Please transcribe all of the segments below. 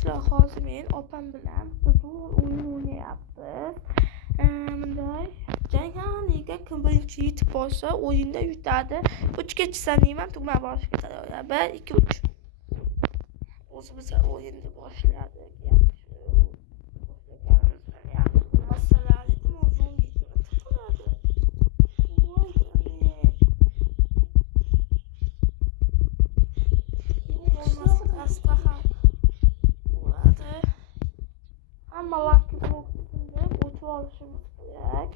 Obunachilar, hozir men opam bilan futbol o'yin o'ynayapmiz. Bunday jangaliga kim birinchi yetib borsa o'yinda yutadi. 3 ga chizsam deyman, tugma bosishga tayyorlar. 1 2 3. O'zimiz o'yinni boshladik. Hammalar blokni o'tib olishimiz kerak.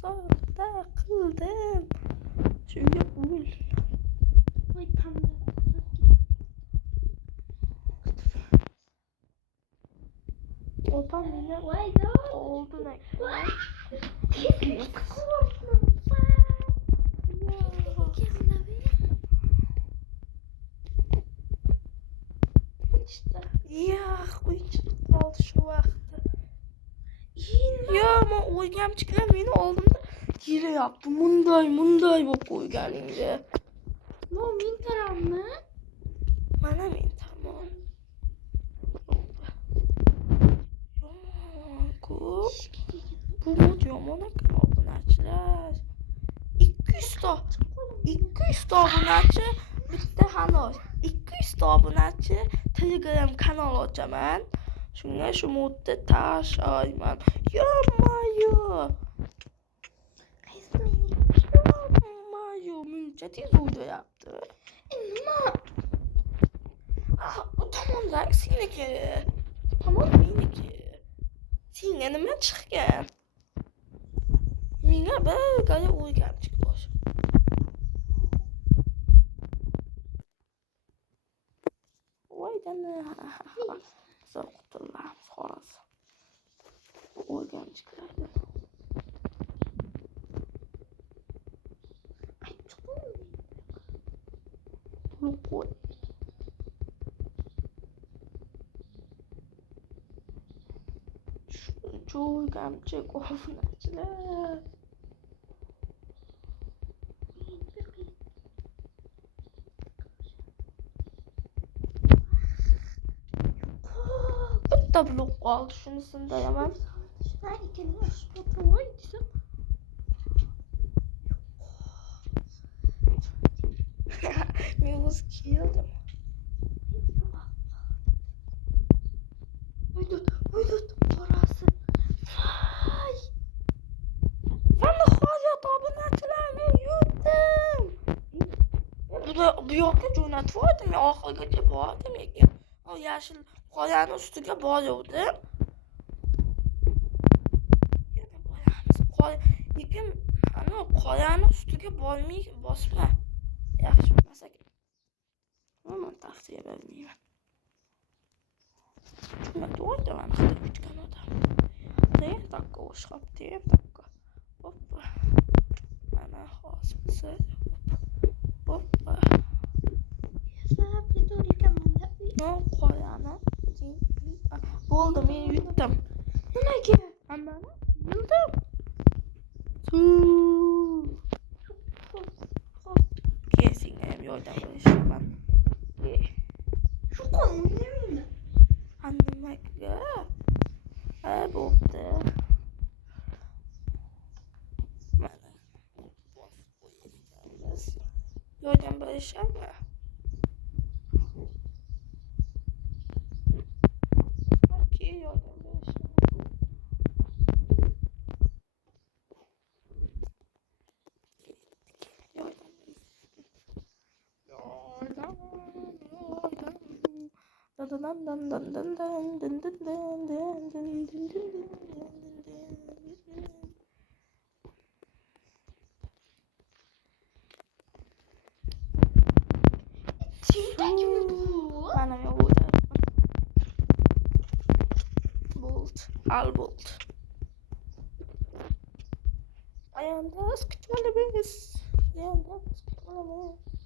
So'da qildim. Shunga ul. Voy panda. Opam meni oldin aytgan. Qo'yib qoldi shu vaqtda. Yo, men o'ygamchilar meni oldimda kelyapti. Munday bo'lib qo'yganingga. No, men tarammi? Mana men tamom. Yomon-ku. Bu mod yomon ekan obunachilar. 200 ta obunachi bitta halol. 200 ta obunachi Telegram kanal ochaman. Shunga shu modda tashlayman. Yo-mayo. Muncha tez o'ylayapti. Nima? Bu tomondagi seniki. Tomon meniki. Senga nima chiqqan? Menga bir gala o'ygamchik bor. Voydana. Zo'r qutulamiz hozir. O'ygamchiklardan. Qo'y. O'ygamchik obunachilar. Bitta blok qoldi, shunisini dayaman. Men o'zi keldim. Oydut, qorasi. Voy! Mana hozir obunachilar men yutdim. Bu yoqqa jo'natib qo'ydim, men oxirigacha bordim ekan. O yashil qoyani ustiga bordim. Yana boramiz. Lekin ana qoyani ustiga bosma. Yaxshi emas ekan. Men taxtiga bermayman. Shuna to'g'ri mana xuddi kuchgan odam. Sen takka o'shqabdi, takka. Hoppa. Mana hozir. Hoppa. No, qoyani. Bo'ldi, men yutdim. Nimaga? Hammani yutdim. Kesingga ham yordam berishaman. Shu qonunni. Nimaga? Bo'pti. Mana. Yordam berishaman. Timdeki mi bu? Bana ne oldu? Bolt. Al bolt. Ayağında sıkışmalı biz. Ayağında sıkışmalı biz.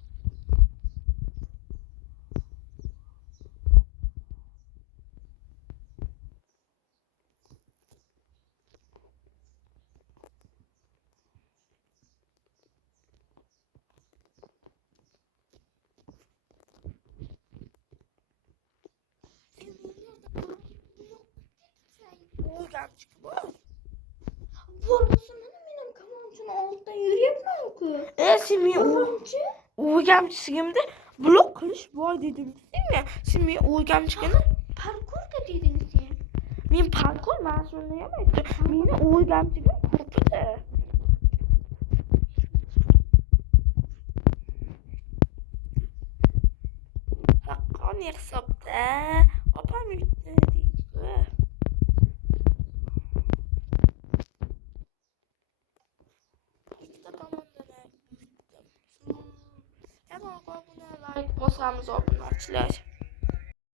Uygan çıkıyor. Varmasın benim kamuncunun altında yürüyemem ki. Şimdi uygan çıkımda blok kılış var dedim değil mi? Şimdi uygan çıkını Parkur da dediniz ya. men parkur ben söyleyemedim. Meni uygan çıkım kurtuldu. Hakkın hesapta. Opam gitti değil. İşte komandana gittim. Hemen abone like basamız obunachilar.